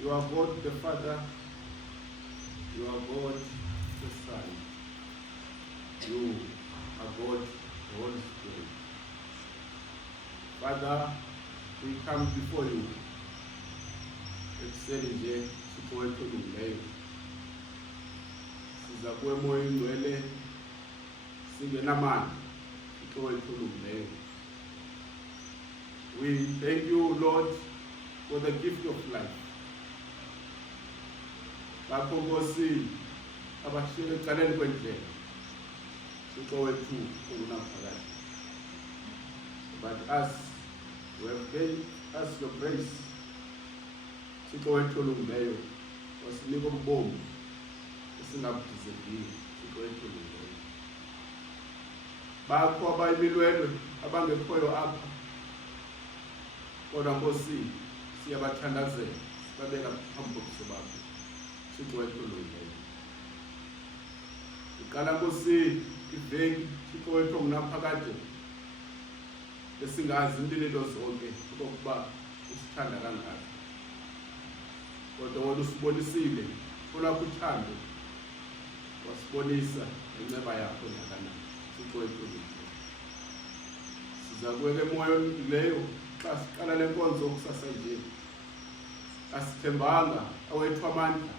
You are God the Father, you are God the Son, you are God the Holy Spirit. Father, we come before you. Ekuseni nje sikwethu leyo. Siza kuwe moya ingcwele singenamandla sikwethu leyo. We thank you, Lord, for the gift of life. Bakho Nkosi abashiywe ecaleni kwendlela. Thixo wethu ungunaphakade. But as we have gained us your grace, Thixo wethu olungileyo, wasinika ubomi esingabudizekiyo. Thixo wethu olungileyo. Bakho abayimilwelwe abangekhoyo apha, kodwa Nkosi siyabathandazela, sibabeka phambi kobuso bakho. Thixo wethu olungileyo. Iqala Nkosi iveki Thixo wethu ongunaphakade, esingazi impilo zonke okokuba usithanda kangaka. Kodwa wena usibonisile olwakho uthando, wasibonisa inceba yakho ngakanani. Thixo wethu olungileyo. Siza kuweka emoyeni leyo xa siqala le nkonzo kusasa nje. Asithembanga awethu amandla,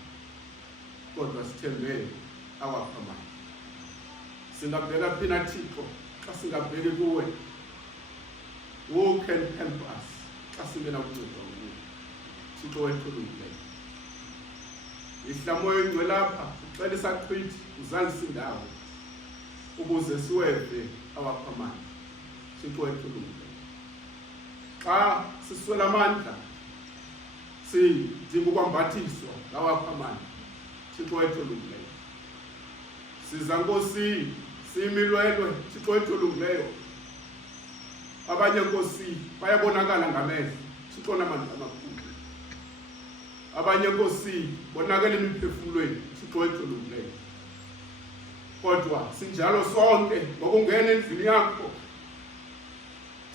kodwa sithembe awakho amandla. Singabheka phina Thixo xa singabheki kuwe. Who can help us xa singena kunceda kuwe? Thixo wethu olungileyo. Ihlamoyo ingcwele lapha uxela isaqhithi uzalise indawo ukuze siweve awakho amandla. Thixo wethu olungileyo. Xa siswela amandla sidinga ukwambathiswa ngawakho amandla. Thixo wethu olungileyo. Siza Nkosi siyimilwelwe. Thixo wethu olungileyo. Abanye Nkosi bayabonakala ngamehlo. Thixo namandla amakhulu. Abanye Nkosi bonakala imiphefumulweni. Thixo wethu olungileyo. Kodwa sinjalo sonke ngokungena endlini yakho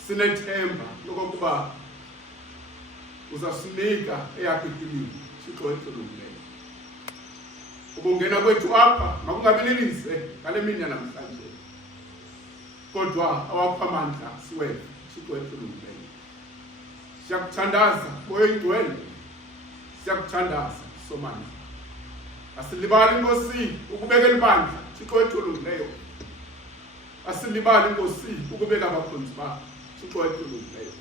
sinethemba lokuba uzasinika eyakho impilo. Thixo wethu olungileyo. Ukungena kwethu apha makungabililize ngale mini namhlanje, kodwa awakho amandla siweve. Thixo wethu olungileyo. Siyakuthandaza moya ingcwele, siyakuthandaza somandla. Asilibali Nkosi ukubeka elibandla. Thixo wethu olungileyo. Asilibali Nkosi ukubeka abakhonzi bakho. Thixo wethu olungileyo.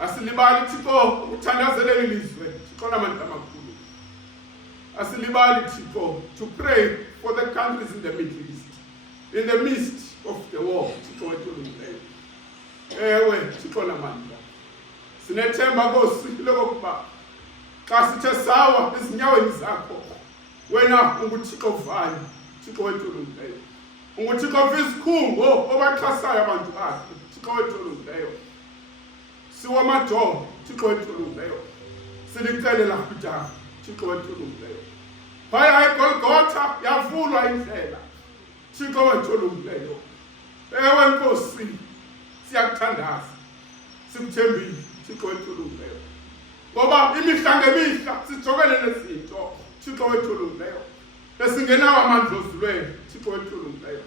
Asilibali Thixo ukuthandazela ilizwe. Thixo namandla amakhulu. Asilibali Thixo to pray for the countries in the Middle East, in the midst of the war. Thixo wethu olungileyo. Ewe Thixo namandla. Sinethemba Nkosi lokuba xa sithe sawa ezinyaweni zakho, wena unguThixo vayo. Thixo wethu olungileyo. UnguThixo vizikhungo obaxhasayo abantu bakho. Thixo wethu olungileyo. Siwamajoho. Thixo wethu olungileyo. Silicelela kudala. Thixo wethu olungileyo. Phaya eGolgotha yavulwa indlela. Thixo wethu olungileyo. Ewe Nkosi siyakuthandaza, sikuthembile. Thixo wethu olungileyo. Ngoba imihla ngemihla sijokele nezinto. Thixo wethu olungileyo. Esingenawo amandla ozulweni. Thixo wethu olungileyo.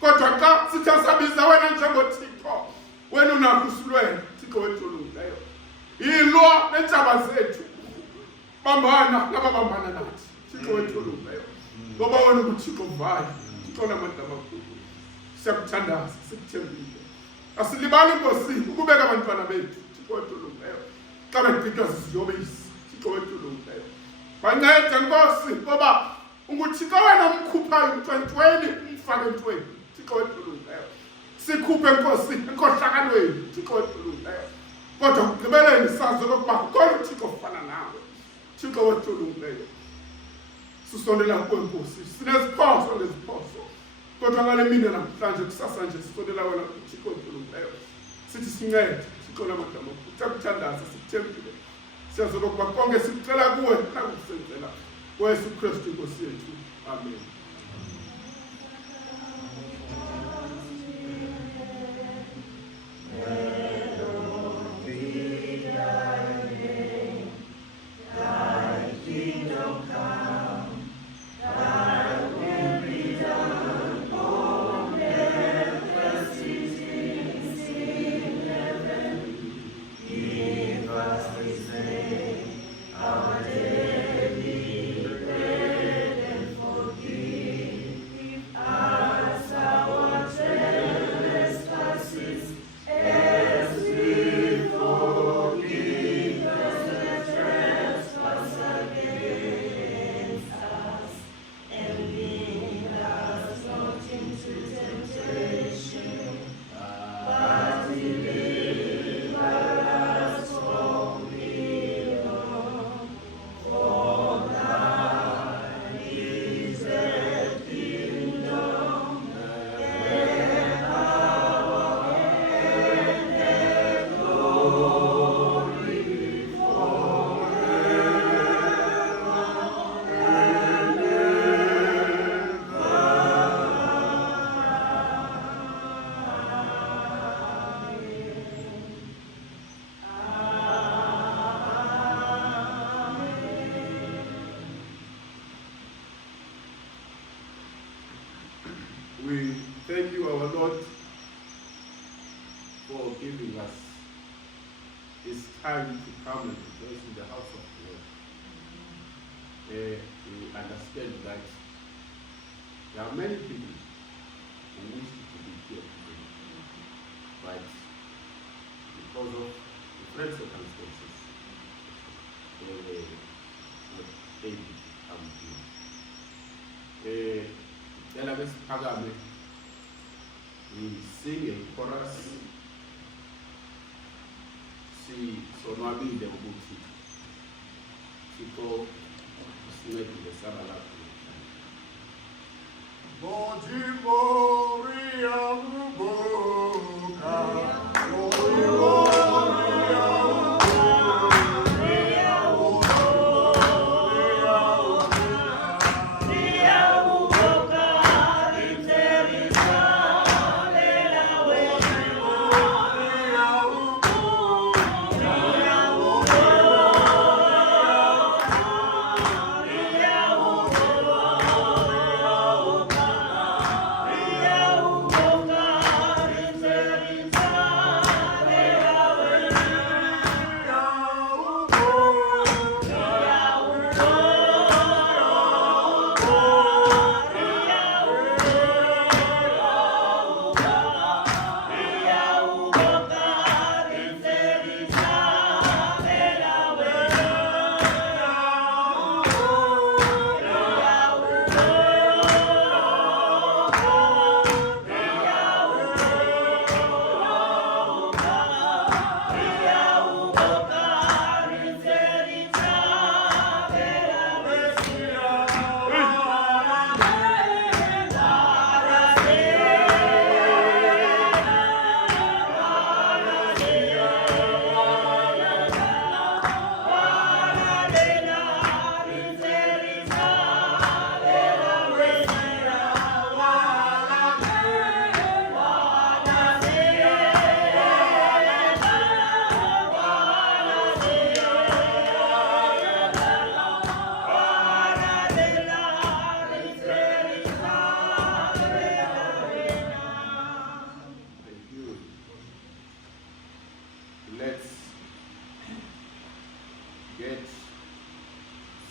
Kodwa xa sithe sabiza wena njengoThixo, wena unakho usulweni. Thixo wethu olungileyo. Ilwa neentshaba zethu. Bambana nababambana nathi. Thixo wethu olungileyo. Ngoba wena unguThixo vayo. Thixo namandla amakhulu. Siyakuthandaza, sikuthembile. Asilibali Nkosi ukubeka abantwana bethu. Thixo wethu olungileyo. Xa begqithwa ziziyobisi. Thixo wethu olungileyo. Bancede Nkosi ngoba unguThixo wena umkhuphayo emntwentweni umfake entweni. Thixo wethu olungileyo. Sikhuphe Nkosi enkohlakalweni. Thixo wethu olungileyo. Kodwa kugqibeleni sazi ukuba ukhona uThixo ofana nawe. Thixo wethu olungileyo. Sisondela kuwe Nkosi. Sineziphoso ngeziphoso. Kodwa ngale mini namhlanje kusasa nje sisondela wena uThixo wethu olungileyo. Sithi sincede. Thixo namandla amakhulu. Siyakuthandaza, sikuthembile. Siyazi ukuba konke sikucela kuwe nakusenzela kuYesu Kristu Nkosi yethu. Amen. Our daily bread and forgive Thank you, our Lord, for giving us this time to come and rejoice in the house of the Lord. We understand that there are many people who wish to be here today, but because of different circumstances, they were not able to come here. We sing a chorus. See, so Nwabile ukuthi Thixo usincede ngesaba lakho. Let's get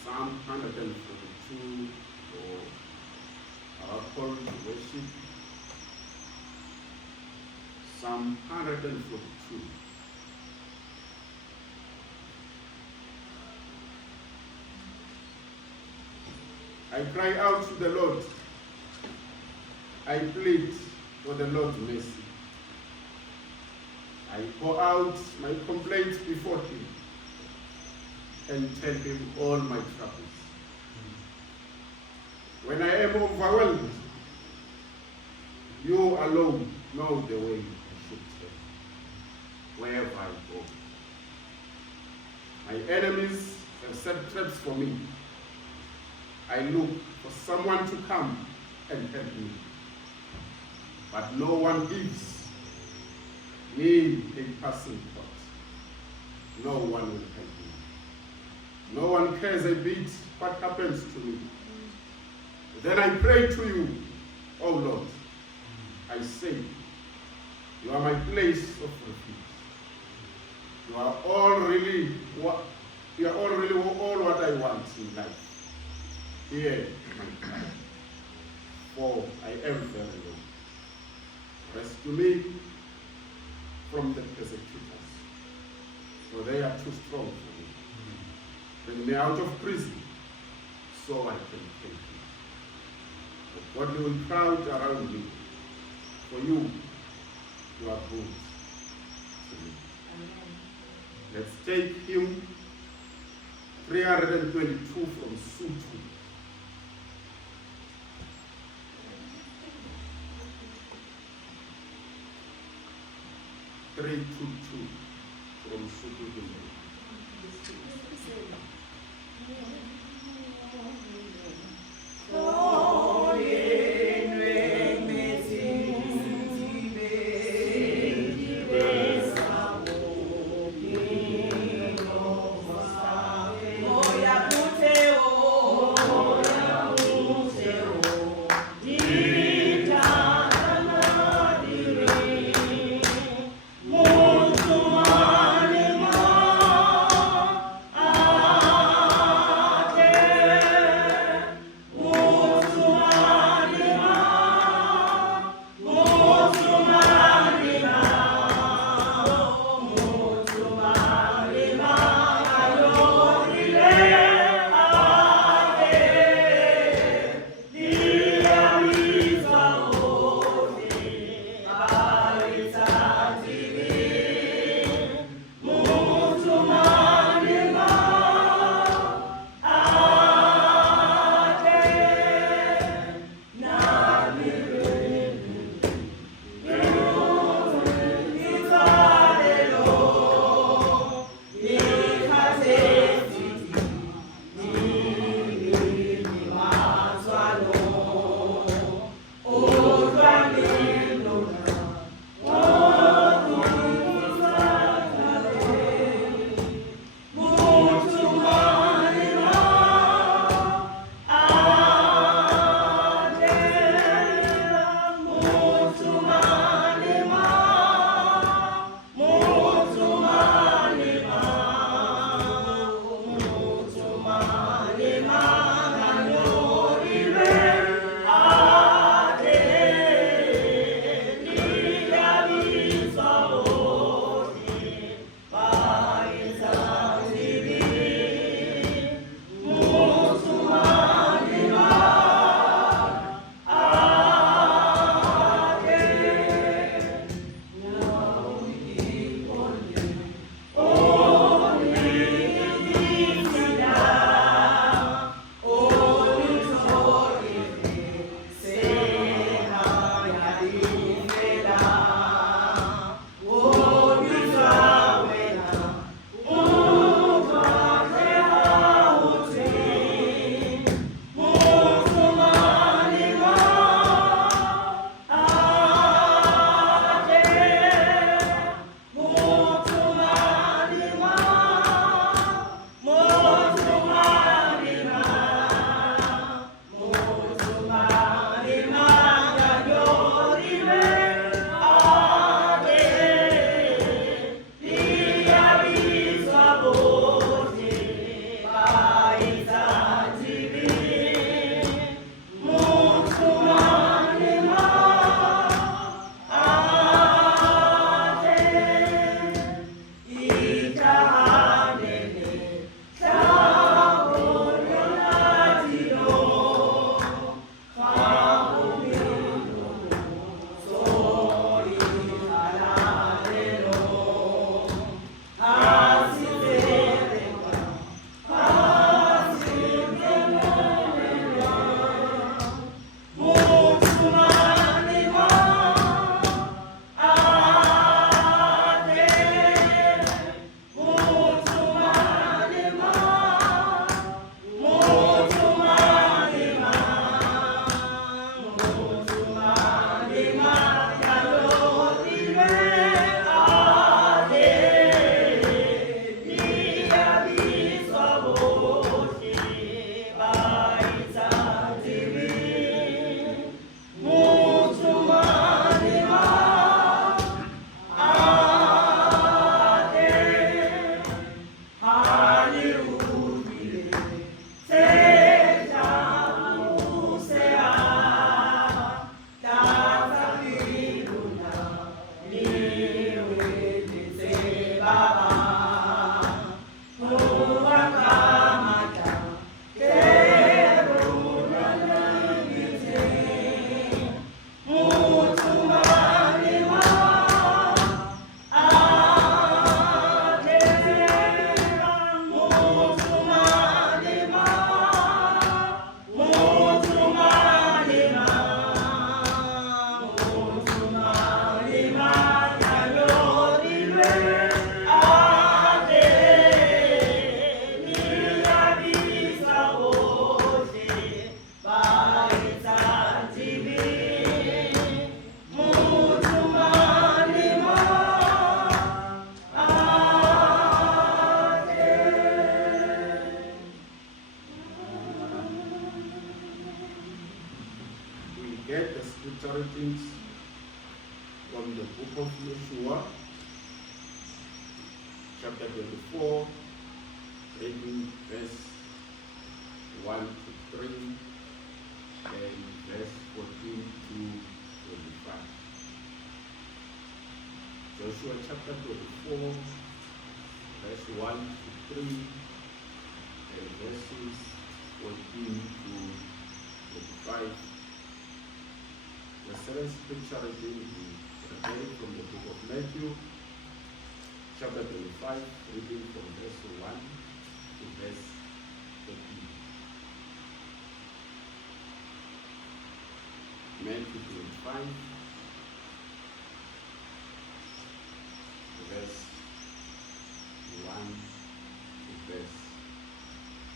Psalm 142 for our call to worship. Psalm 142. I cry out to the Lord. I plead for the Lord's mercy. I pour out my complaints before him and tell him all my troubles. When I am overwhelmed, you alone know the way I should take, wherever I go. My enemies have set traps for me. I look for someone to come and help me, but no one gives me a passing thought. No one will help me. No one cares a bit what happens to me. Then I pray to you, oh Lord. I say, you are my place of refuge. You are all really what I want in life. Hear my cry, for I am very low. Rescue me from the persecutors, for they are too strong for me. Bring me out of prison, so I can take you. The godly will crowd around me, for you are good to me. Amen. Let's take hymn 322 from Sutu. 322 from Sutu hymn. Oh, get the scripture readings from the book of Joshua, chapter 24, reading verse 1 to 3, and verse 14 to 25. Joshua chapter 24, verse 1 to 3, and verses 14 to 25. The seventh scripture reading is taken from the book of Matthew, chapter 25, reading from verse 1 to verse 13. Matthew 25, verse 1 to verse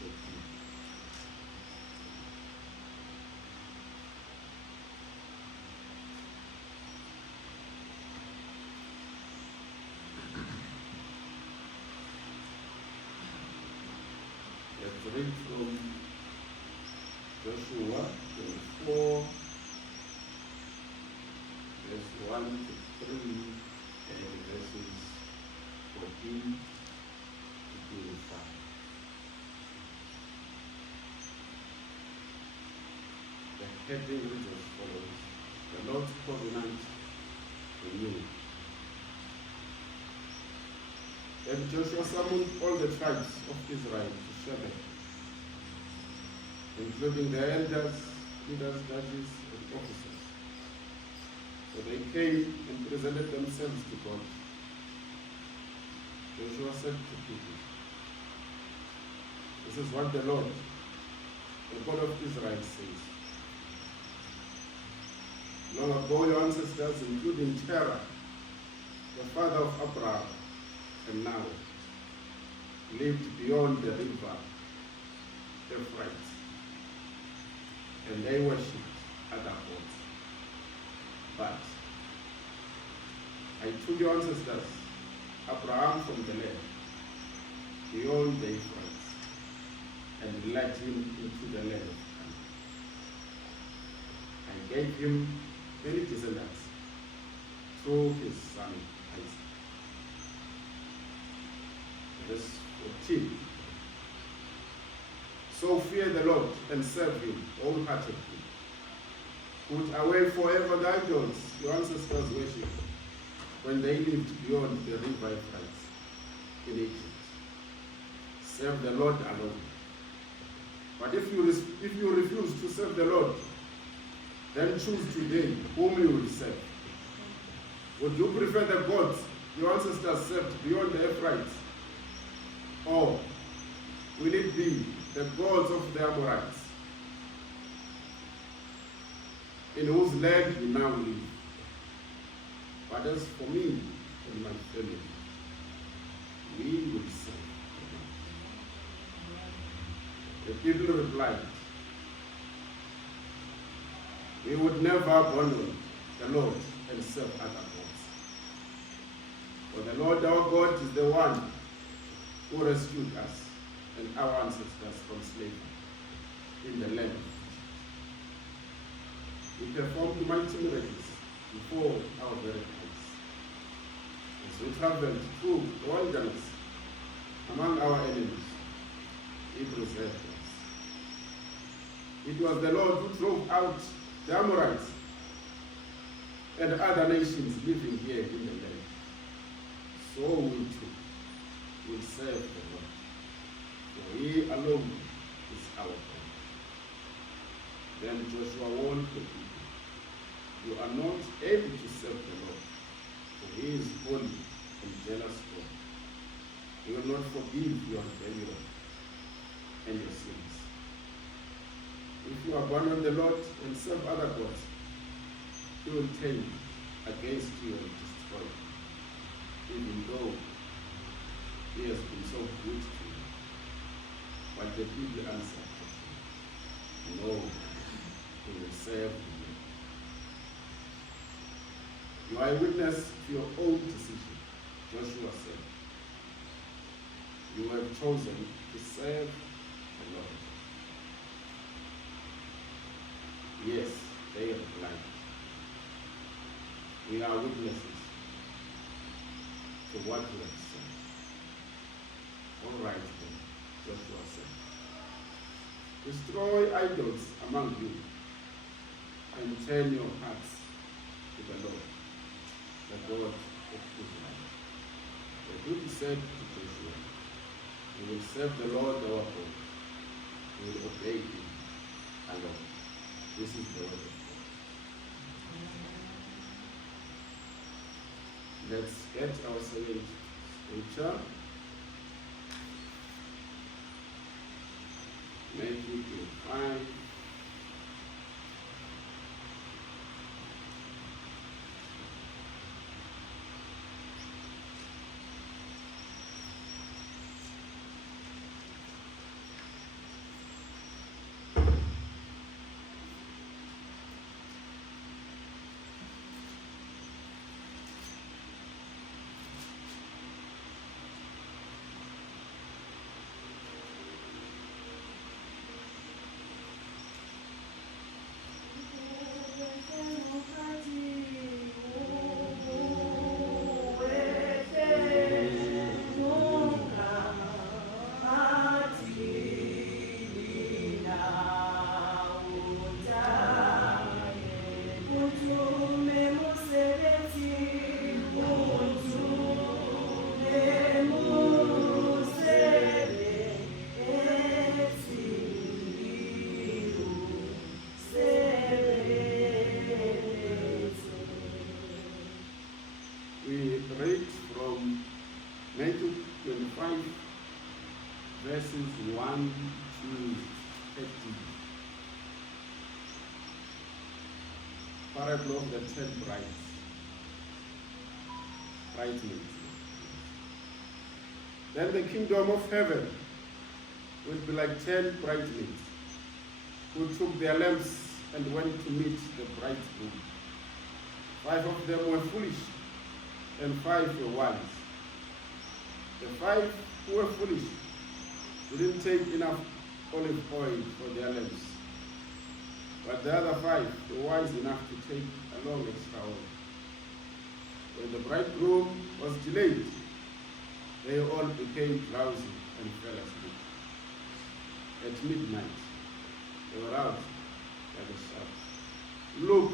13. Let's read from Joshua 24, verse 1 to 3, and verses 14 to 25. The heading reads as follows: The Lord's covenant renewed. Then Joshua summoned all the tribes of Israel to Shechem, including the elders, leaders, judges, and officers. So they came and presented themselves to God. Joshua said to people, "This is what the Lord, the God of Israel, says. Long ago your ancestors, including Terah, the father of Abraham, and now lived beyond the river Euphrates, and they worshipped other gods. But I took your ancestors, Abraham, from the land beyond the Euphrates, and led him into the land of Canaan. I gave him many descendants through his son Isaac." Verse 14. "So fear the Lord and serve him wholeheartedly. Put away forever the idols your ancestors worshipped when they lived beyond the river Euphrates in Egypt. Serve the Lord alone. But if you refuse to serve the Lord, then choose today whom you will serve. Would you prefer the gods your ancestors served beyond the Euphrates? Or will it be the gods of the Amorites, in whose land you now live? But as for me and my family, we will serve the Lord." The people replied, "We would never abandon the Lord and serve other gods. For the Lord our God is the one who rescued us and our ancestors from slavery in the land of Egypt. He performed mighty miracles before our very eyes. As we traveled through the wilderness among our enemies, He preserved us. It was the Lord who drove out the Amorites and other nations living here in the land. So we too will serve the Lord, for He alone is our God." Then Joshua warned the people, "You are not able to serve the Lord, for He is holy and jealous God. He will not forgive your rebellion and your sins. If you abandon the Lord and serve other gods, He will turn against you and destroy you, even though He has been so good to you." But the people answered, "No, we will serve you. You are a witness to your own decision," Joshua said. "You have chosen to serve the Lord." "Yes," they replied, We are witnesses to what you have said. All right then, Joshua said. Destroy idols among you and turn your hearts to the Lord, the God of Israel. The Lord said to Joshua, we will serve the Lord our God. We will obey him alone. This is the word of God. Let's get our second scripture. Matthew 5. We read from Matthew 25, verses 1 to 30. Parable of the 10 bridesmaids. Then the kingdom of heaven will be like 10 bridesmaids who took their lamps and went to meet the bridegroom. 5 of them were foolish, and 5 were wise. The 5 who were foolish didn't take enough olive oil for their lamps, but the other 5 were wise enough to take along extra oil. When the bridegroom was delayed, they all became drowsy and fell asleep. At midnight, they were out by the shout, "Look,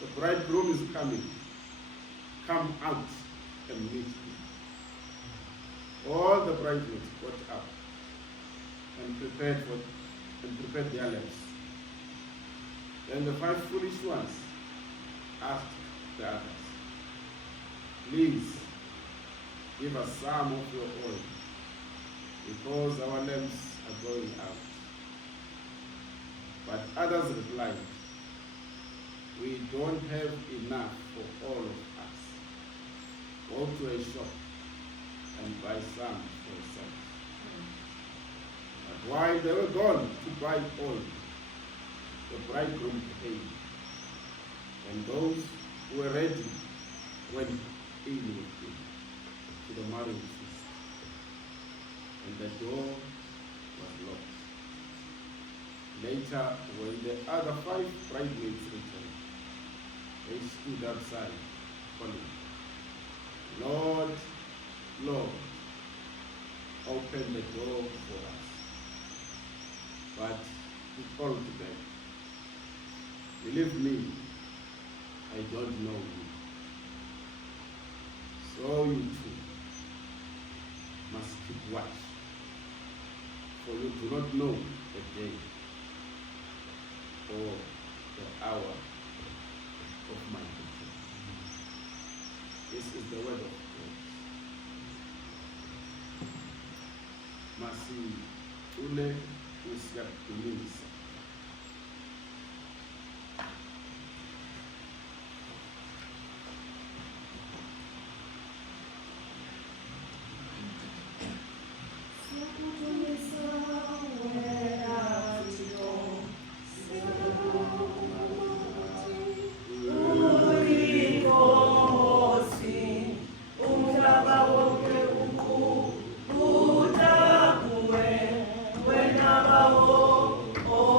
the bridegroom is coming. Come out and meet him." All the bridesmaids got up and prepared their lamps. Then the 5 foolish ones asked the others, "Please give us some of your oil, because our lamps are going out." But others replied, "We don't have enough for all of us. Go to a shop and buy some for yourself." But while they were gone to buy oil, the bridegroom came, and those who were ready went in with him to the marriage feast, and the door was locked. Later, when the other 5 bridesmaids returned, they stood outside, calling, "Lord, Lord, open the door for us." But he called them, "Believe me, I don't know you." So you too must keep watch, for you do not know the day or the hour of my return. This is the word of God. Masi ule usiyakutumiza. Oh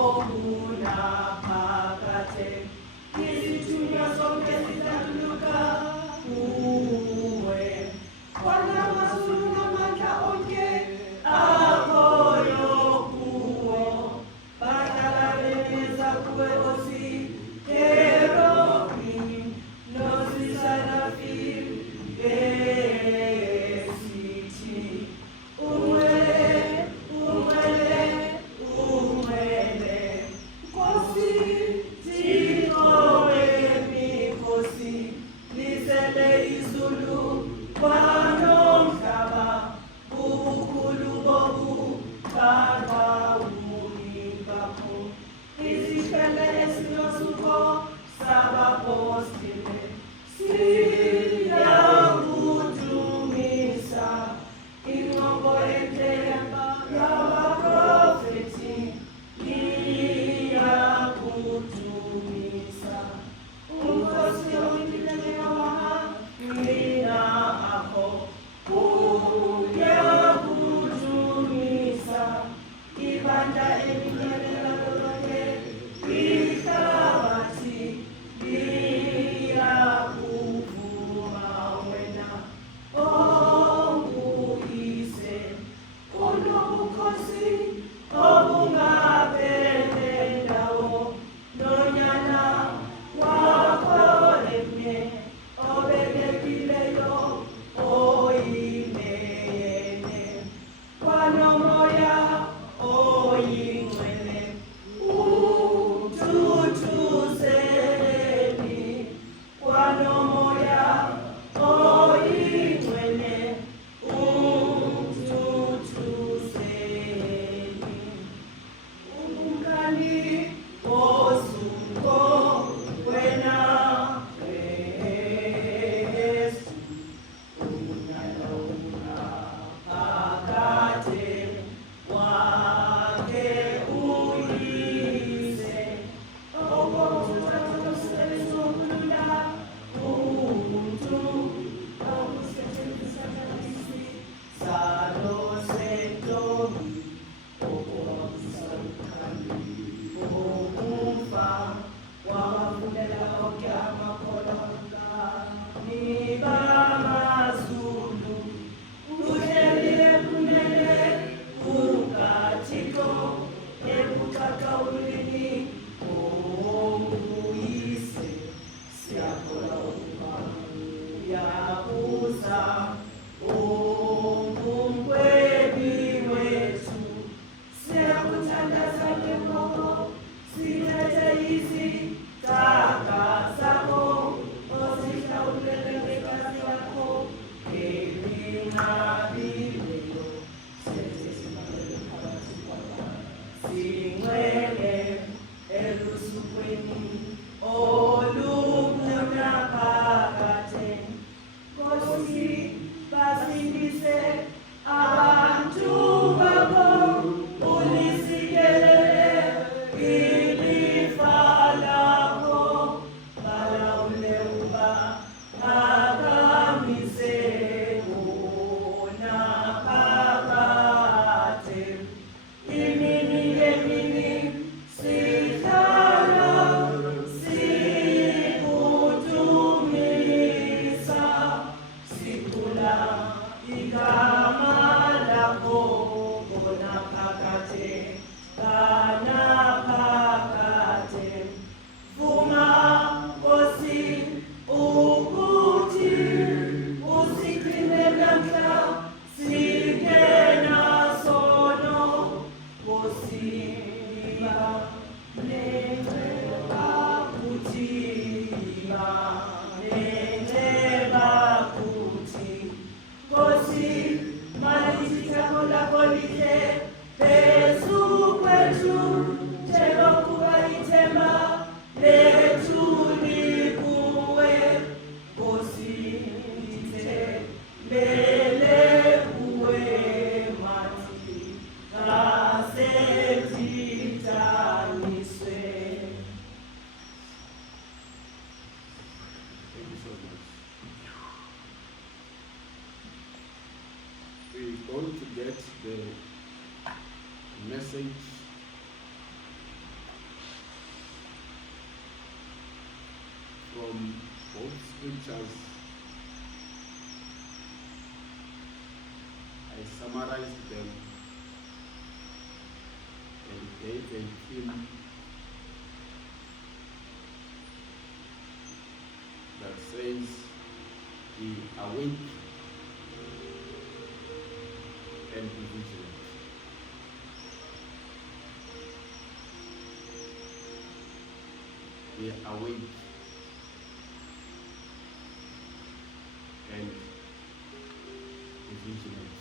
Summarized them and gave a theme that says, be awake and be vigilant. Be awake and be vigilant.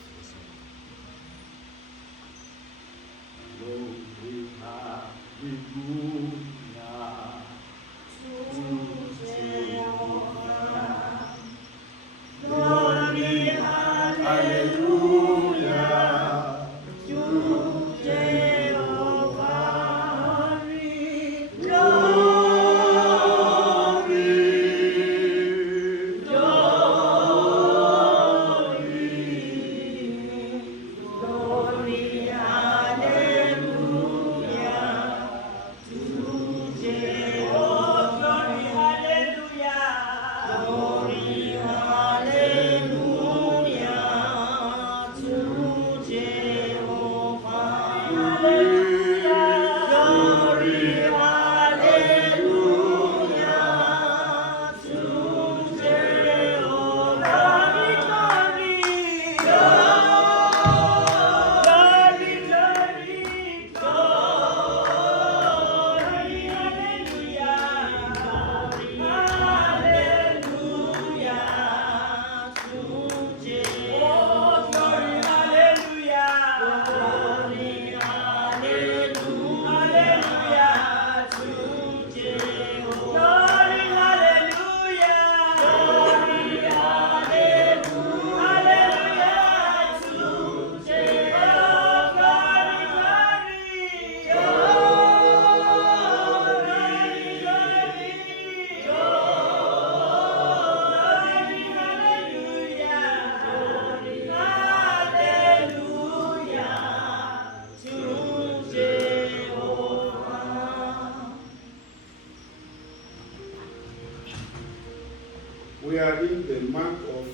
We are in the month of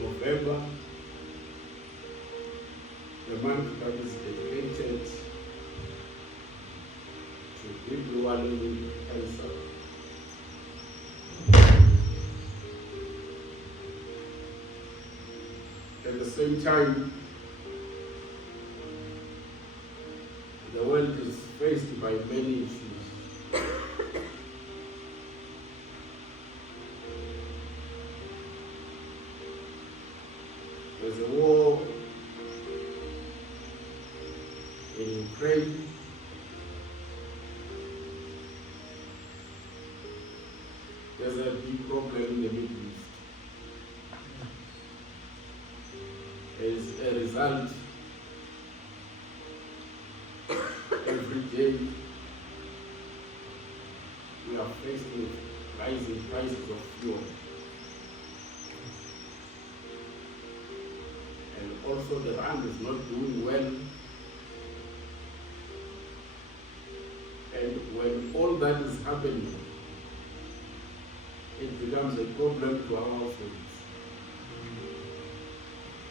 November, the month that is dedicated to everyone cancer. At the same time, the world is faced by many issues. There's a war in Ukraine, there's a big problem in the Middle East. As a result, every day we are faced with rising prices of fuel. And also the rand is not doing well. And when all that is happening, it becomes a problem to our households.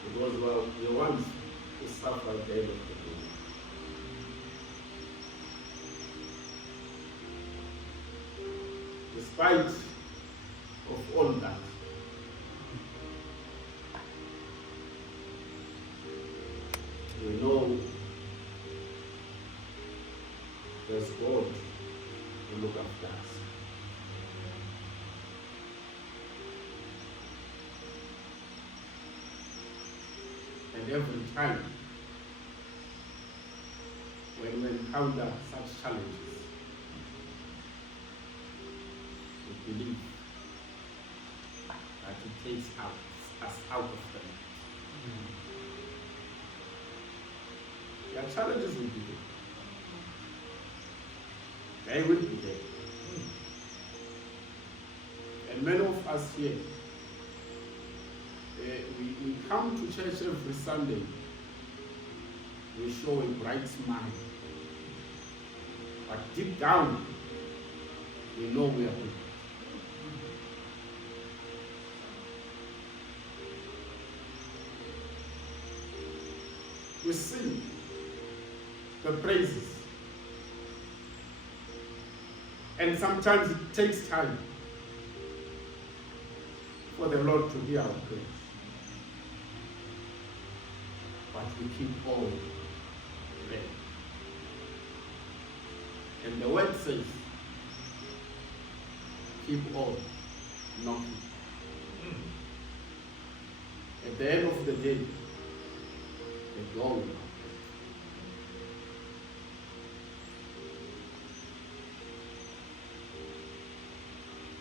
Because we are the ones who suffer at the end of the day. Despite of all that, we know there's God to look after us. And every time when we encounter such challenges, we believe that it takes us out of them. Their challenges will be there. They will be there. And many of us here, we come to church every Sunday. We show a bright smile. But deep down, we know we are people. We sing the praises. And sometimes it takes time for the Lord to hear our praise. But we keep on praying. And the word says, keep on knocking. At the end of the day, the door will open.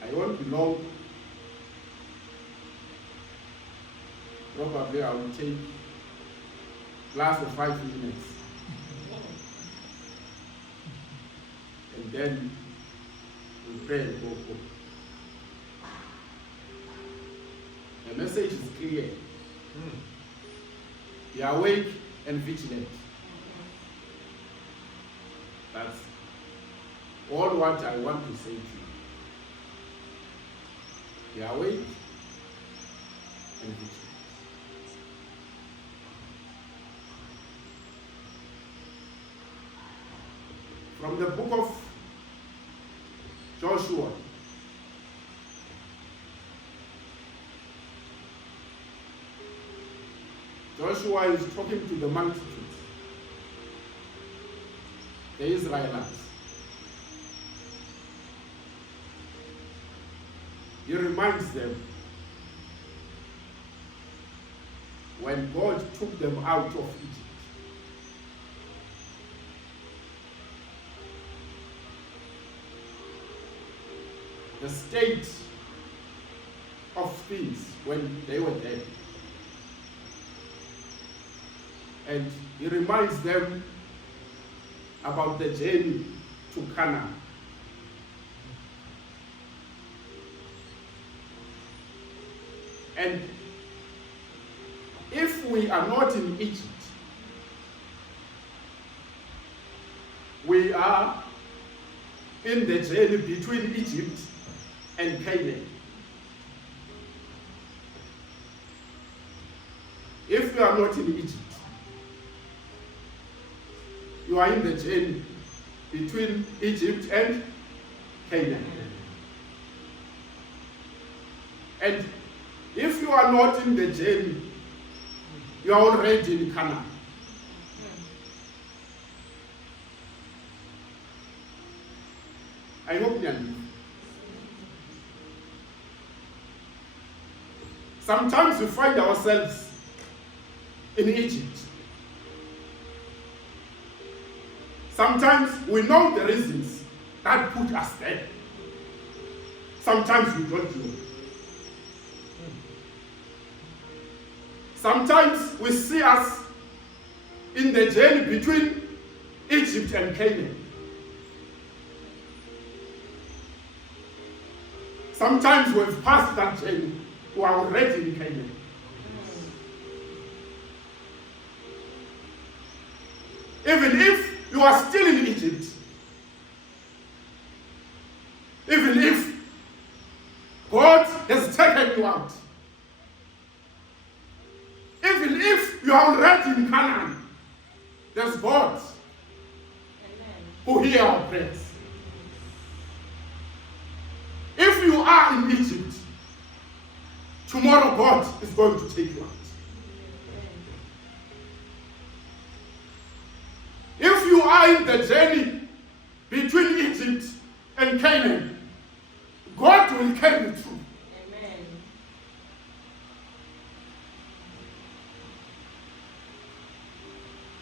I won't be long. Probably I will take class of 5 minutes. And then we pray and go home. The message is clear. Be awake and vigilant. That's all what I want to say to you. Be awake and vigilant. From the book of Joshua, Joshua is talking to the multitude, the Israelites. He reminds them when God took them out of Egypt. The state of things when they were there. And he reminds them about the journey to Canaan. And if we are not in Egypt, we are in the journey between Egypt and Canaan. If you are not in Egypt, you are in the journey between Egypt and Canaan. And if you are not in the journey, you are already in Canaan. I hope you understand. Sometimes we find ourselves in Egypt. Sometimes we know the reasons that put us there. Sometimes we don't know. Sometimes we see us in the journey between Egypt and Canaan. Sometimes we've passed that journey. We are already in Canaan. Even if you are still in Egypt, even if God has taken you out, even if you are already in Canaan, there's God who hears our prayers. If you are in Egypt, tomorrow God is going to take you out. If you are in the journey between Egypt and Canaan, God will carry you through. Amen.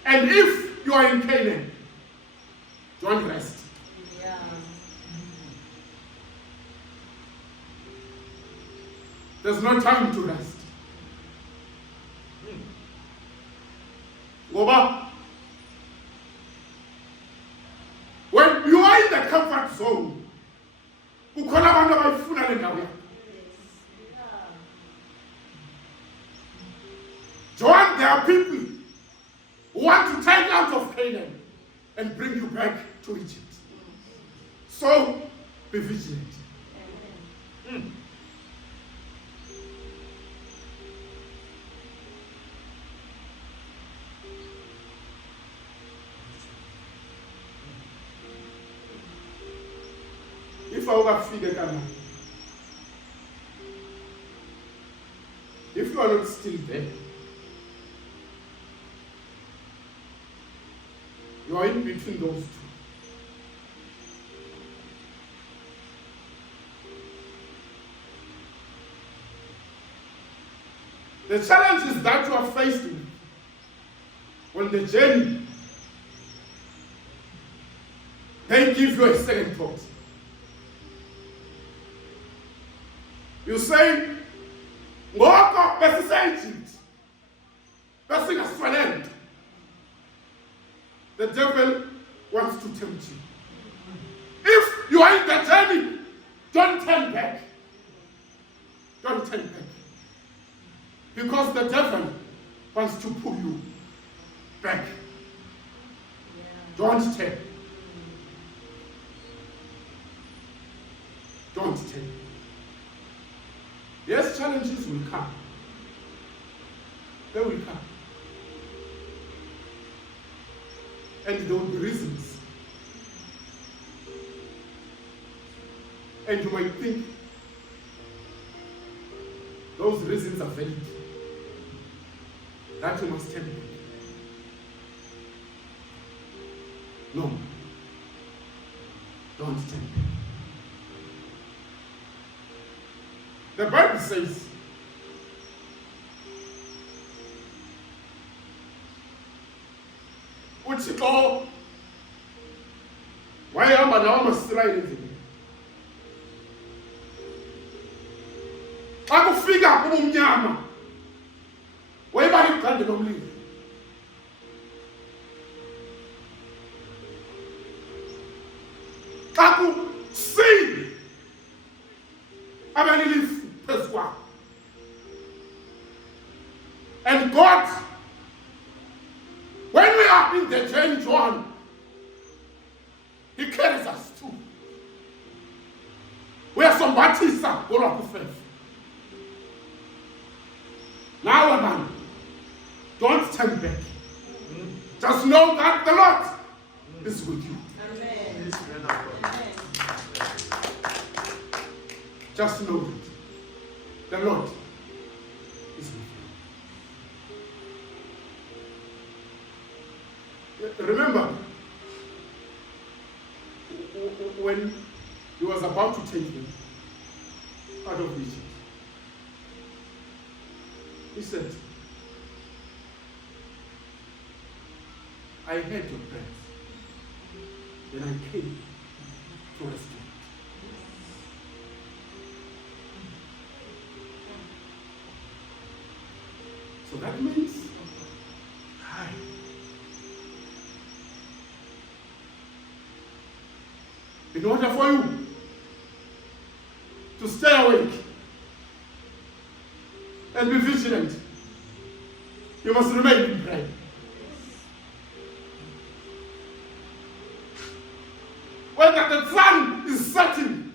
And if you are in Canaan, don't rest. Yeah. There's no time to rest. Ngoba, when you are in the comfort zone, kukhona abantu abayifuna le ndawo yakho. John, there are people who want to take you out of Canaan and bring you back to Egypt. So, be vigilant. If you are not still there, you are in between those two. The challenges that you are faced with on the journey, they give you a second thought. You say, ngoko besise-Egypt, besingaswelanga. The devil wants to tempt you. If you are in the journey, don't turn back. Don't turn back. Because the devil wants to pull you back. Don't turn. Don't turn. Yes, challenges will come. They will come. And there will be reasons. And you might think those reasons are valid. That you must tell me. No. Don't tell me. The Bible says, uThixo wayehamba nawo ama-Israyeli endleleni. Xa kufika ubumnyama, wayebala igqande lomlilo. Xa kusile, abanilifu phezu kwakho. And God, when we are in the journey, John, He carries us through. We are sombatisa olwakufefa. Now, man, don't turn back. Just know that the Lord is with you. Amen. Just know that the Lord is with you. Remember, when He was about to take them out of Egypt, He said, I heard your prayers. then I came to rescue. So that means in order for you to stay awake and be vigilant, you must remain in prayer. Whether the sun is setting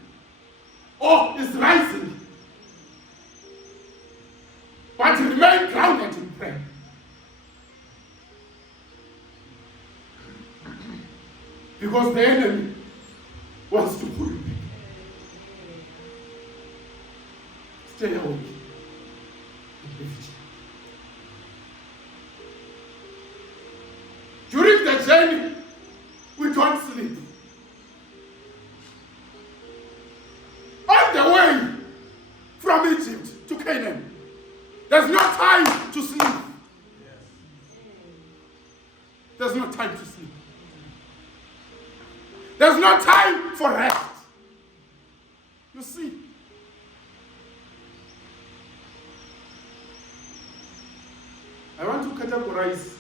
or is rising, but remain grounded in prayer. Because the enemy wants to pull you back. Stay awake and be vigilant. During the journey, we don't sleep. On the way from Egypt to Canaan, there's no time to sleep. There's no time to sleep. There's no time for rest. You see, I want to categorize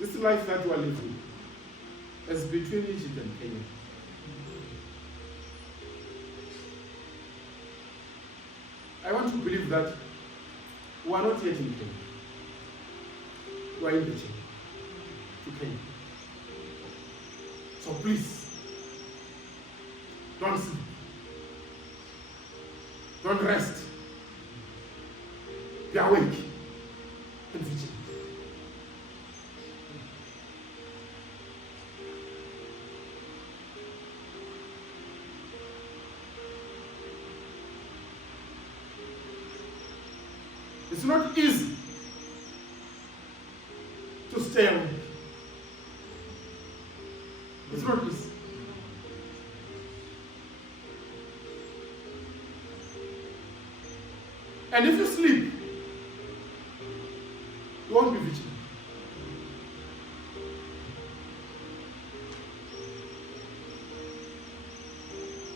this life that we are living as between Egypt and Canaan. I want to believe that we are not yet in Canaan. We are in the journey to Canaan. So please, don't sleep. Don't rest. Be awake and vigilant. It's not easy to stay awake. It's not easy. And if you sleep, you won't be vigilant.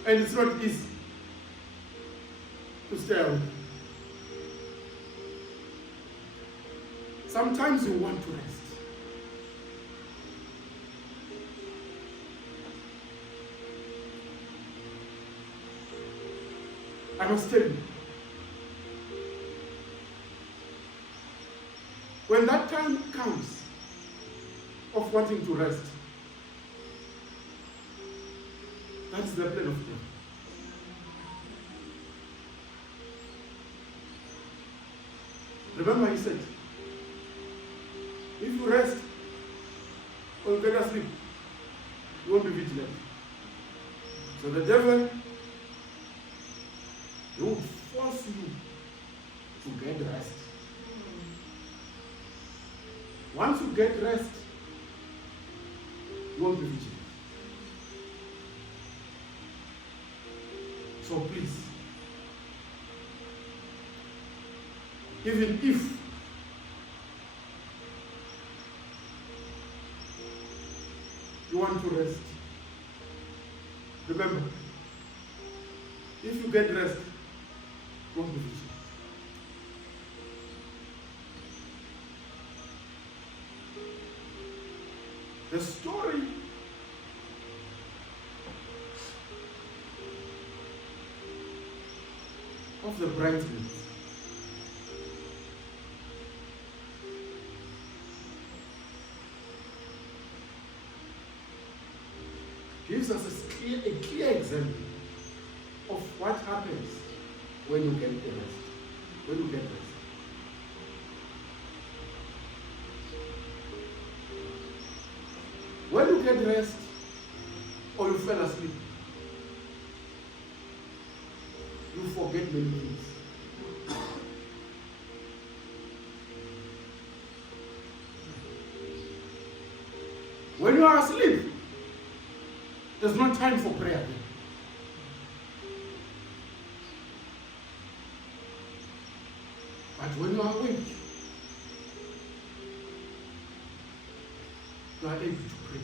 And it's not easy to stay awake. Sometimes you want to rest. I must tell you, when that time comes of wanting to rest, that is the plan of God. Remember, he said, if you rest or you get asleep, you won't be vigilant. So the devil, he will force you to get rest. Once you get rest, you won't be vigilant. So please, even if you want to rest, remember, if you get rest, you won't be vigilant. The story of the bridesmaids gives us a clear example of what happens when you get the rest. When you get rest. When you get rest or you fell asleep, you forget many things. When you are asleep, there's no time for prayer. But when you are awake, you are able to pray.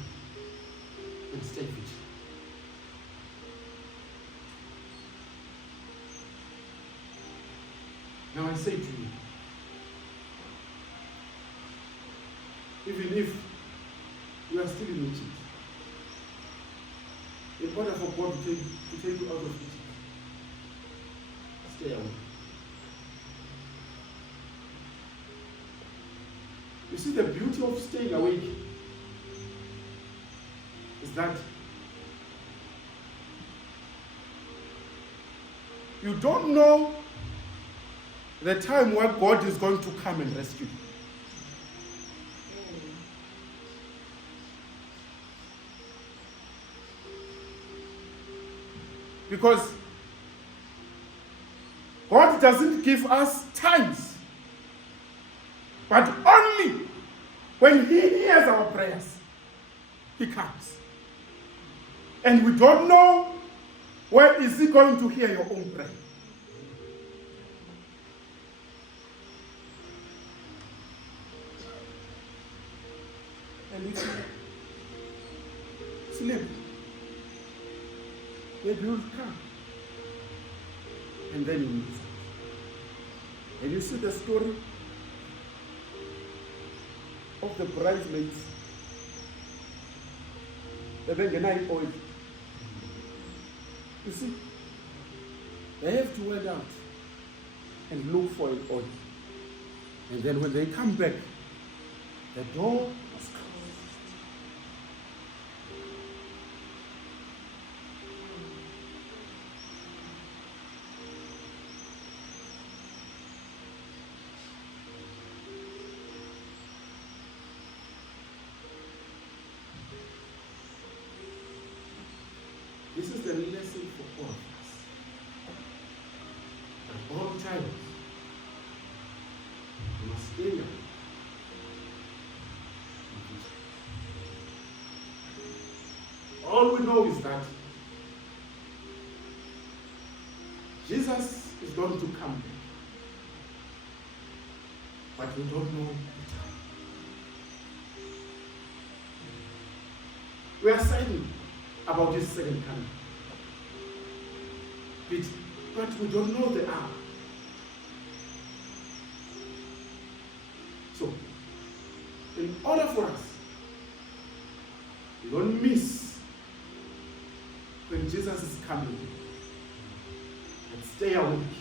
and stay vigilant. Now I say to you, even if you are still in Egypt, in order for God to take you out of Egypt, stay away. You see, the beauty of staying awake is that you don't know the time where God is going to come and rescue you. Because God doesn't give us times, but only when He hears our prayers, He comes. And we don't know where is He going to hear your own prayer. And if you sleep, maybe you'll come. And then you miss it. And you see the story of the bridesmaids. The Bengenite oil. You see, they have to went out and look for an oil. And then when they come back, the door was closed. This is the lesson for all of us. At all times, we must stay young. All we know is that Jesus is going to come back. But we don't know the time. We are saying about this second coming. But we don't know the hour. So, in order for us, we don't miss when Jesus is coming, and stay awake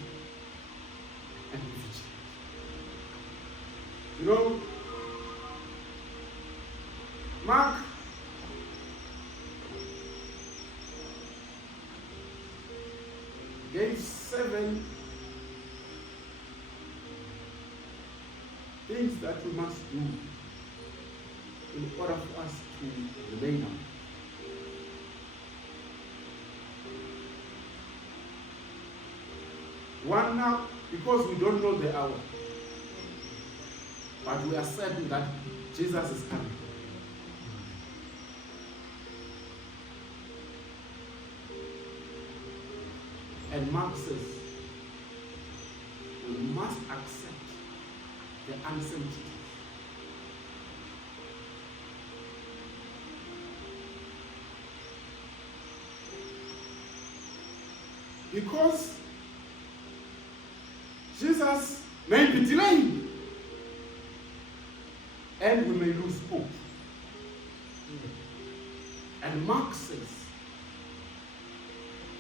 and be vigilant. You know, Mark gave 7 things that we must do in order for us to remain awake. One now, because we don't know the hour, but we are certain that Jesus is coming. And Mark says, we must accept the uncertainty. Because Jesus may be delayed, and we may lose hope. And Mark says,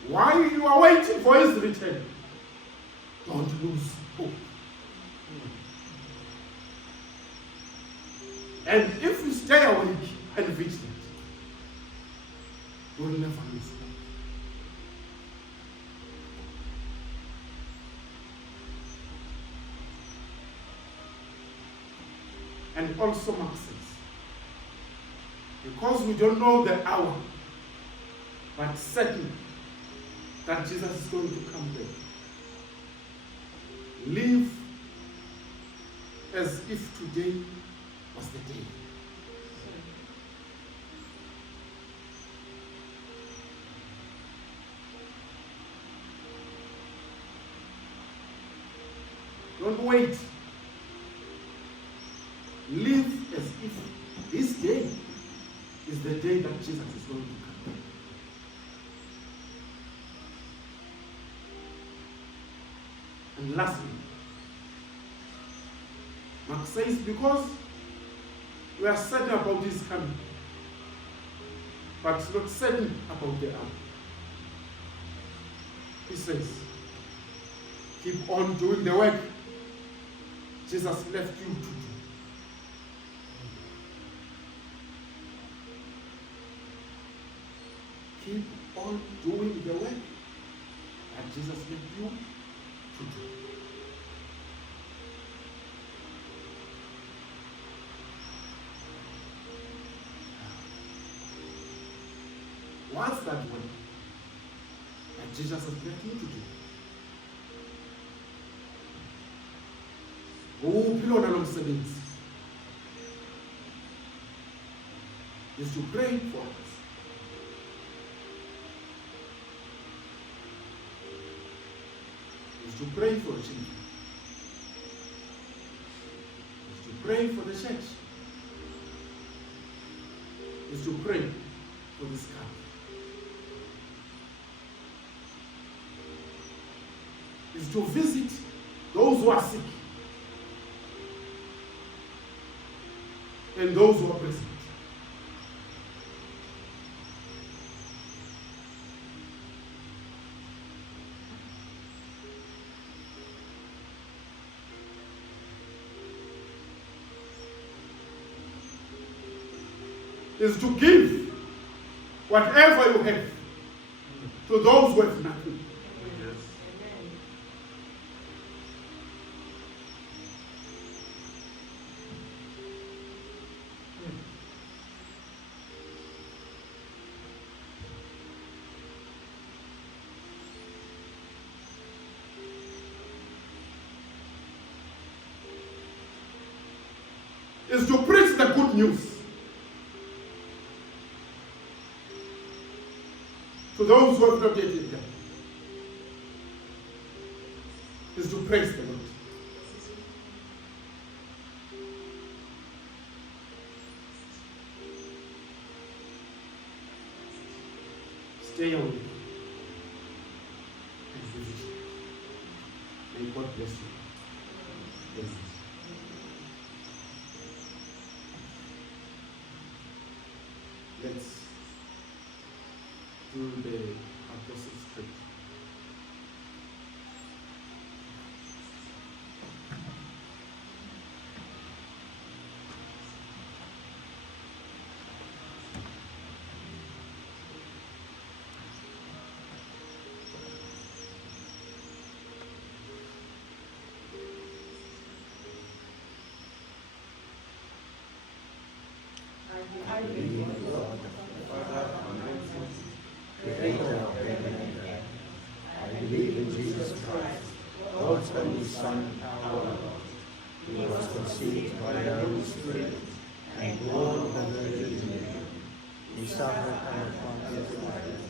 while you are waiting for His return, don't lose hope. And if you stay awake and vigilant, you will never lose hope. And also Mark says, because we don't know the hour, but certain that Jesus is going to come back, live as if today was the day. Don't wait. Live as if this day is the day that Jesus is going to come. And lastly, Mark says, because we are certain about this coming, but not certain about the hour. He says, keep on doing the work Jesus left you to do. Keep on doing the work that Jesus left you to do. What's that work that Jesus has left you to do? Upilona lomsebenzi is to pray for us. Is to pray for children. Is to pray for the church. Is to pray for this country. Is to visit those who are sick and those who are present. Is to give whatever you have to those who have nothing. Is to preach the good news to those who have not yet in them. Is to praise the Lord. Stay away and visit. May God bless you. Yes. Let's do the Apostles' Creed. I believe in God, Father Almighty, Creator of heaven and earth. I believe in Jesus Christ, God's only Son, our Lord. He was conceived by the Holy Spirit and born of the Virgin Mary. He suffered under Pontius Pilate,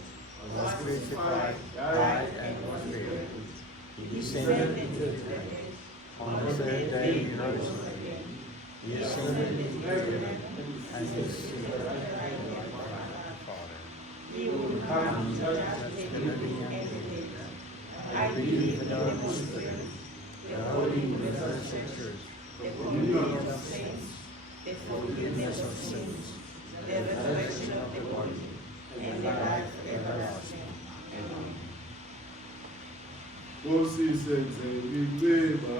was crucified, died, and was buried. He descended into the grave. On the third day he rose again. He ascended into heaven and is seated at the right hand of the Father. He will come and judge the living and the dead. I believe in the Holy Spirit, the Holy Universal Church, the communion of saints, the forgiveness of sins, the resurrection of the body, and the life everlasting. Amen. Nkosi senzele inceba,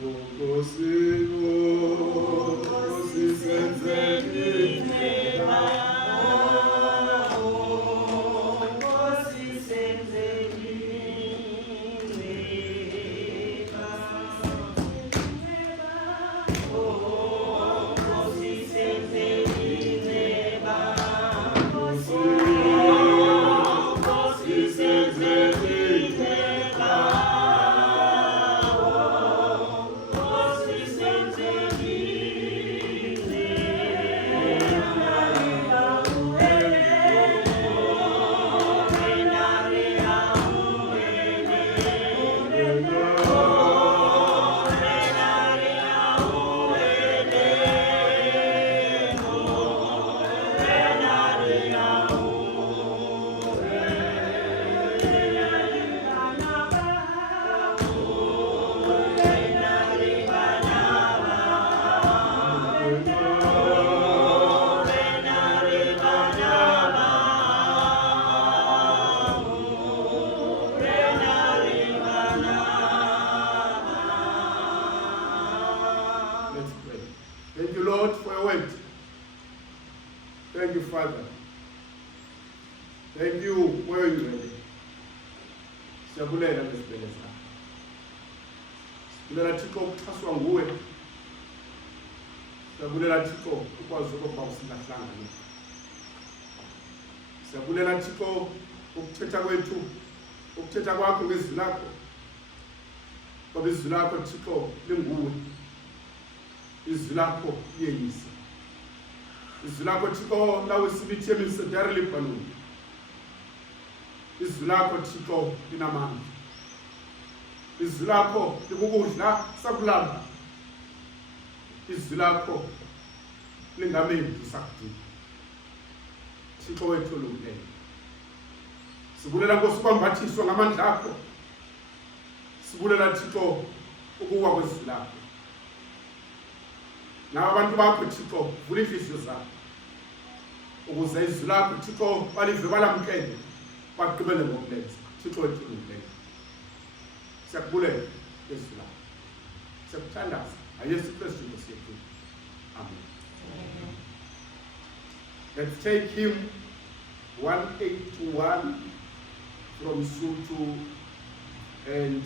Nkosi Nkosi senzele inceba. Senze Father. Thank you, Wayne. Siyabulela ngesibhele sakho. Sibulela Thixo ukuxhaswa nguwe. Siyabulela Thixo ukwazi ukuba usingahlangani. Siyabulela Thixo ukuthetha kwethu, ukuthetha kwakho ngezwi lakho. Ngoba izwi lakho Thixo linguwe. Izwi lakho liyeyisa. Izwi lakho Thixo lawe sibithi emisedari libhaluni. Izwi lakho Thixo linamandla. Izwi lakho likukudla sakulamba. Izwi lakho lingamenzi sakudinga. Thixo wethu olungileyo. Sibulela Nkosi kwambathiswa ngamandla akho. Sibulela Thixo ukuwa kwezwi lakho. Nabantu bakho Thixo vula inhliziyo zabo. Ukuze izwi lakho Thixo balive balamkele. Baqhubele ngokulenza. Thixo wethu olungileyo. Siyakubulela izwi lakho. Siyakuthandaza ngaYesu Kristu Nkosi yethu. Amen. Let's take him 181 from Sutu and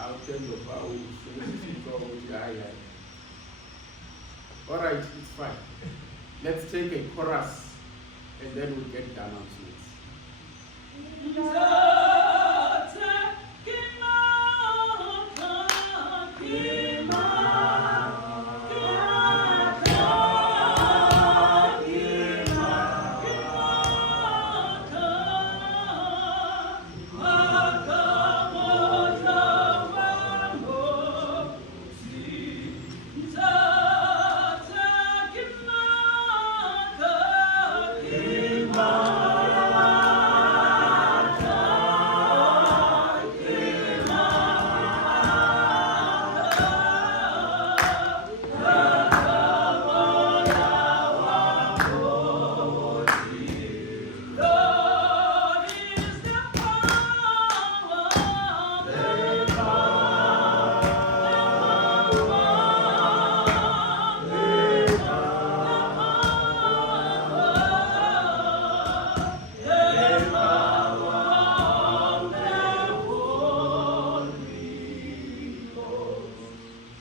I'll tell you about all right, it's fine. Let's take a chorus and then we'll get the announcements.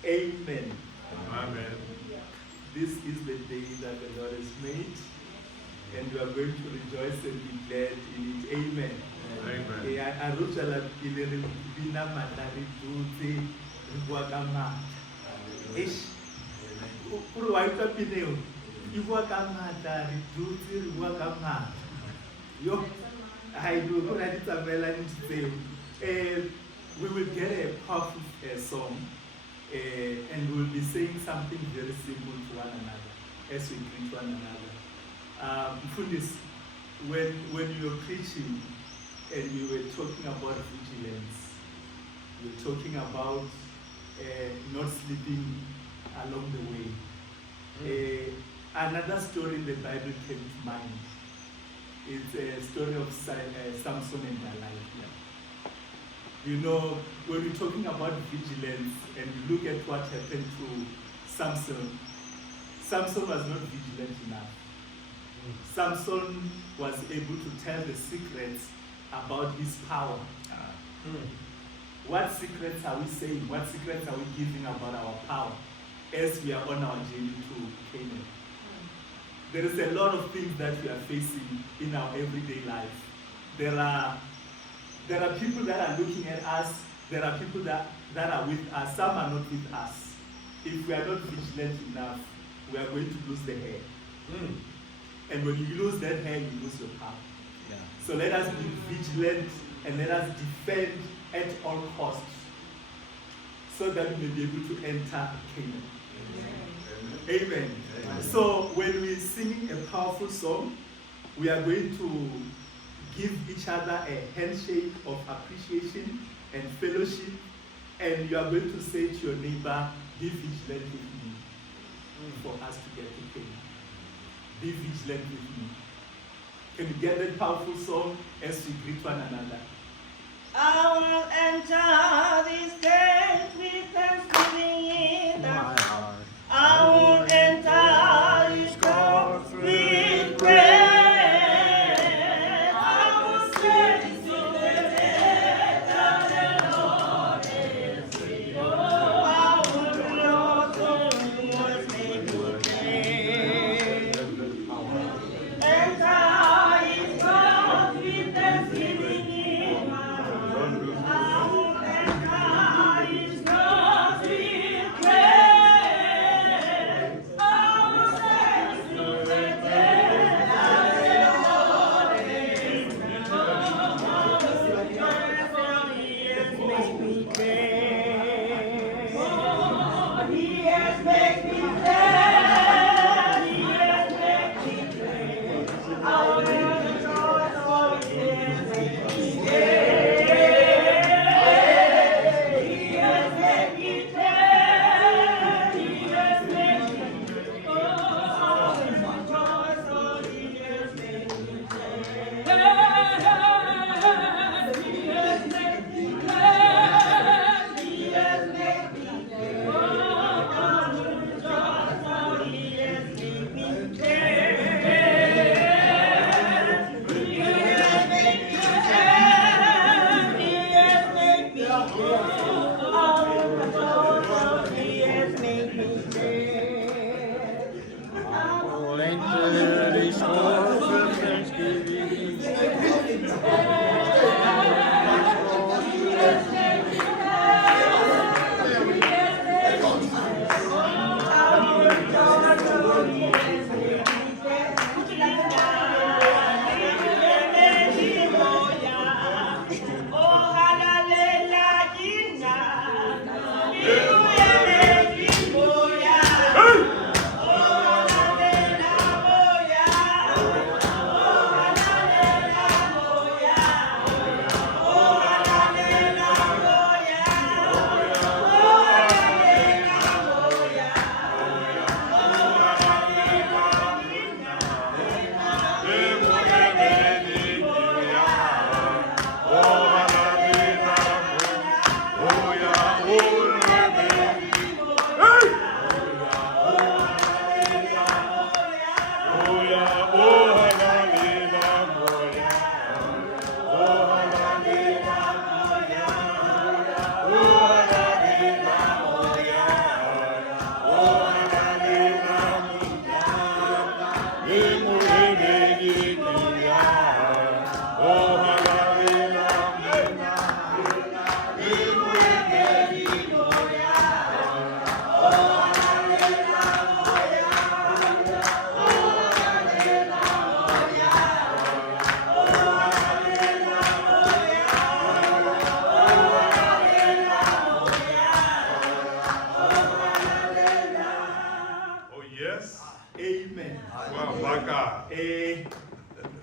Amen. Amen. This is the day that the Lord has made, and we are going to rejoice and be glad in it. Amen. We will get a powerful song. And we'll be saying something very simple to one another as we greet one another. Fundis, when you were preaching and you were talking about vigilance, you were talking about not sleeping along the way. Another story in the Bible came to mind. It's a story of Samson and Delilah. You know, when we're talking about vigilance and you look at what happened to Samson, Samson was not vigilant enough. Samson was able to tell the secrets about his power. What secrets are we saying? What secrets are we giving about our power as we are on our journey to Canaan? There is a lot of things that we are facing in our everyday life. There are people that are looking at us. There are people that are with us. Some are not with us. If we are not vigilant enough, we are going to lose the hair. And when you lose that hair, you lose your power. Yeah. So let us be vigilant and let us defend at all costs so that we may be able to enter Canaan. Amen. Amen. Amen. So when we're singing a powerful song, we are going to give each other a handshake of appreciation and fellowship, and you are going to say to your neighbor, be vigilant with me for us to get to Canaan. Be vigilant with me. Can you get that powerful song as we greet one another? I will enter this gate with thanksgiving in the heart. I will enter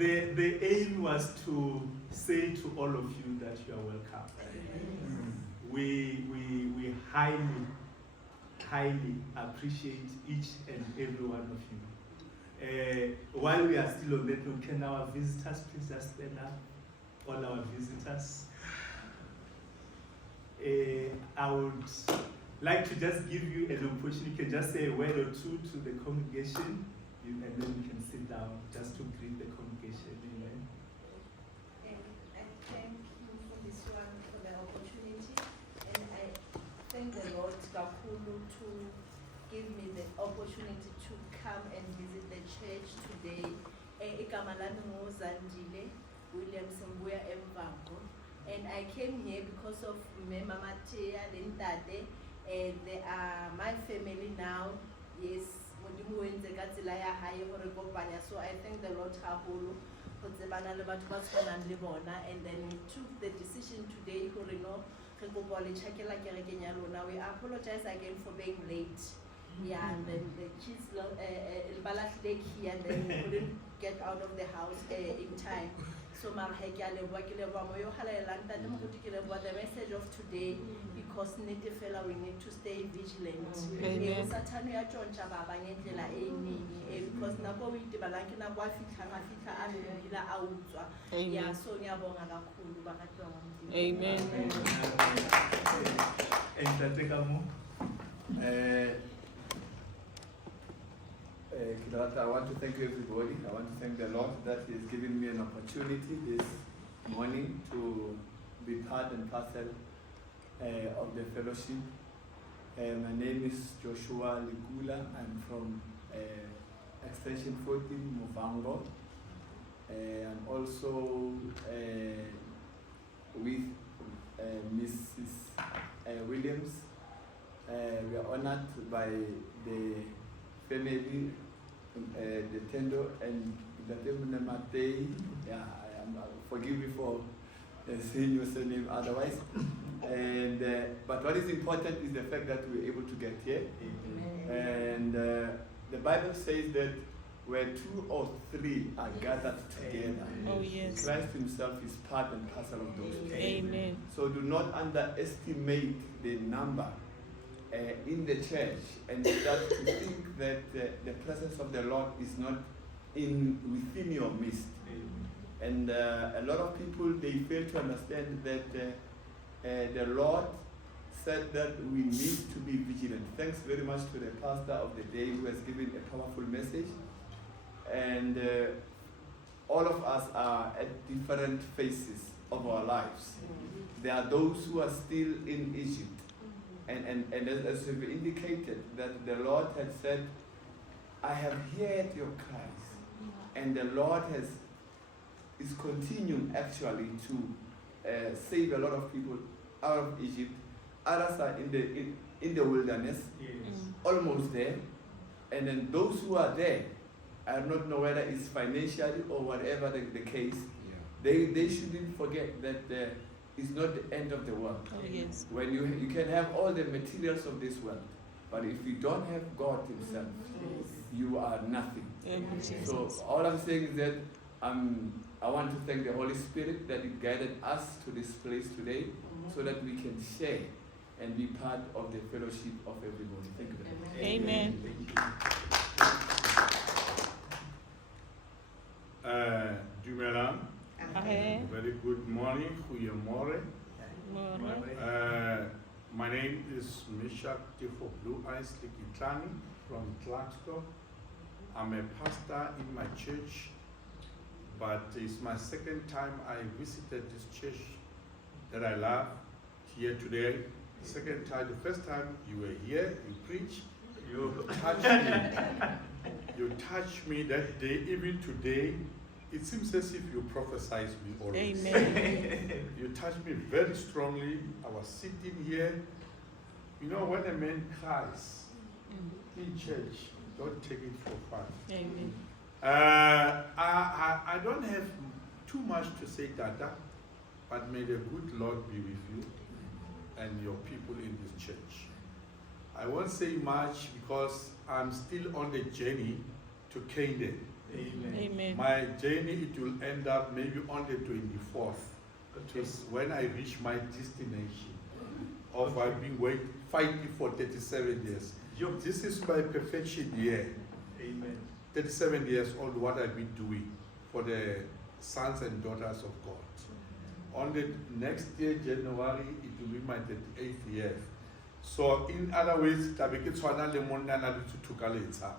the aim was to say to all of you that you are welcome. We highly appreciate each and every one of you. While we are still on that note, can our visitors please just stand up? All our visitors. I would like to just give you an opportunity. You can just say a word or two to the congregation, and then you can sit down just to greet the congregation. Amen. And I thank you for this one, for the opportunity. And I thank the Lord Kakulu to give me the opportunity to come and visit the church today. Ikamalami Zandile, William Simbuya Mvango. And I came here because of Mama Tia Lindade. They are my family now. Yes, so I thank the Lord Kahulu for the and then we took the decision today. We apologize again for being late. Yeah, and then the kids here and then we couldn't get out of the house in time. So the message of today, because we need to stay vigilant. Because yeah, so Amen. I want to thank everybody. I want to thank the Lord that He has given me an opportunity this morning to be part and parcel of the fellowship. My name is Joshua Ligula. I'm from Extension 14, Movango. I'm also with Mrs. Williams. We are honored by the family, the Tendo and the Matei. Yeah, forgive me for saying your surname otherwise. And but what is important is the fact that we're able to get here. And the Bible says that where 2 or 3 are gathered together, Christ Himself is part and parcel of those things. Amen. So do not underestimate the number in the church and start to think that the presence of the Lord is not within your midst. And a lot of people, they fail to understand that the Lord said that we need to be vigilant. Thanks very much to the pastor of the day who has given a powerful message. And all of us are at different phases of our lives. There are those who are still in Egypt. And as we've indicated, that the Lord had said, I have heard your cries. And the Lord is continuing actually to save a lot of people out of Egypt. Others are in the wilderness, almost there. And then those who are there, I do not know whether it's financially or whatever the case, they shouldn't forget that it's not the end of the world. When you can have all the materials of this world, but if you don't have God Himself, you are nothing. So all I'm saying is that I want to thank the Holy Spirit that it guided us to this place today, so that we can share and be part of the fellowship of everybody. Thank you very much. Amen. Dumelang. Very good morning. Goeiemorgen. My name is Meshach for Blue Eyes Likitlani from Clarksville. I'm a pastor in my church, but it's my second time I visited this church that I love here today. Second time, the first time you were here, you preached, you touched me. You touched me that day, even today. It seems as if you prophesied me always. Amen. You touched me very strongly. I was sitting here. You know, when a man cries in church, don't take it for fun. Amen. I don't have too much to say, Tata, but may the good Lord be with you and your people in this church. I won't say much because I'm still on the journey to Canaan. Amen. Amen. My journey, it will end up maybe on the 24th, which is when I reach my destination of I've been fighting for 37 years. This is my perfection year. Amen. 37 years old, what I've been doing for the sons and daughters of God. On the next year, January, it will be my 38th year. So in other ways,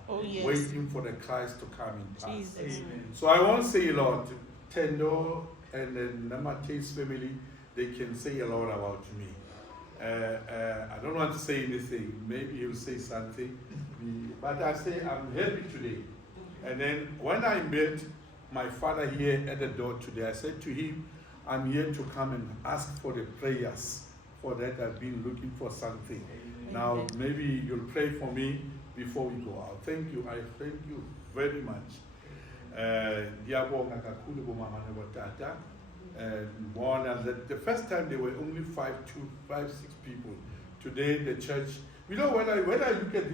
Oh, yes. waiting for the Christ to come in pass. Jesus. Amen. So I won't say a lot. Tendo and the Namate's family, they can say a lot about me. I don't want to say anything. Maybe he'll say something. But I say I'm happy today. And then when I met my father here at the door today, I said to him, I'm here to come and ask for the prayers. For that I've been looking for something. Amen. Now maybe you'll pray for me before we go out. Thank you. I thank you very much. The first time there were only 5, 6 people. Today the church, you know, when I look at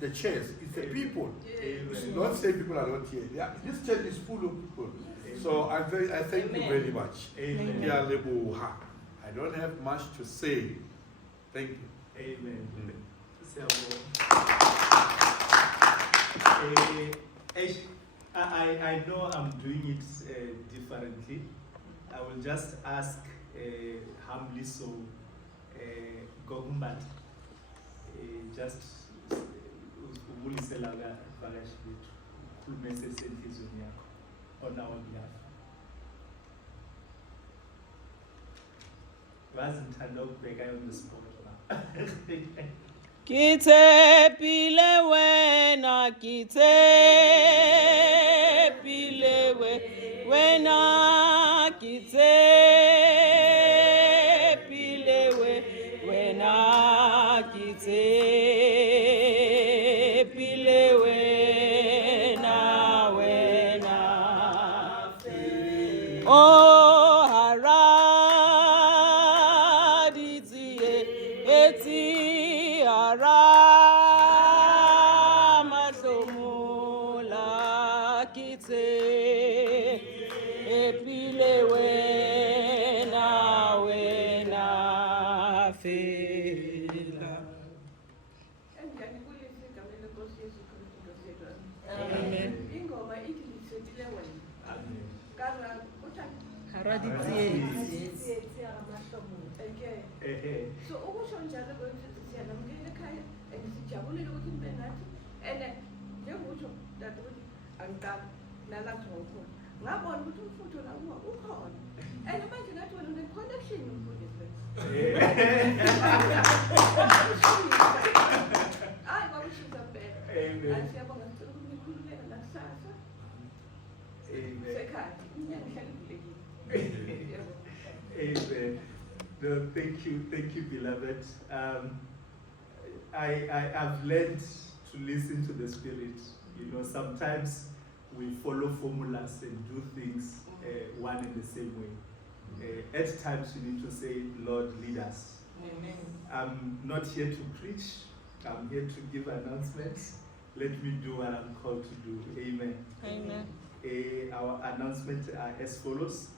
the chairs, it's the people. It's not say people are not here. This church is full of people. So I thank you very much. Amen. I don't have much to say. Thank you. Amen. I know I'm doing it differently. I will just ask humbly so Gogumbat just ubuliselaga vakashi bethu ukhulume senhlizweni yakho on our behalf. Wazithanda ukubheka on the spot now. Kitepile wena, kitepile wena, kitepile wena, kitepile wena. Oh, haraditie eti aramadomula kite epile wena fela. Amen. Haraditie. So okusho njalo siyanamukela ekhaya and sijabulile ukuthi nibe nathi and njengokusho dade ukuthi angiqali nalathi ngokhona ngabona ukuthi umfutho la ukhona and manje ngathi wena une-connection nomfundisi hayi kwakushiza mpela hayi siyabonga sicela ukuthi nikhululeke nakusasa sekhaya inyanga ihlala ivulekile. Amen. No, thank you, beloved. I've learned to listen to the Spirit. You know, sometimes we follow formulas and do things one in the same way. At times you need to say, Lord, lead us. Amen. I'm not here to preach. I'm here to give announcements. Let me do what I'm called to do. Amen. Amen. Our announcements are as follows.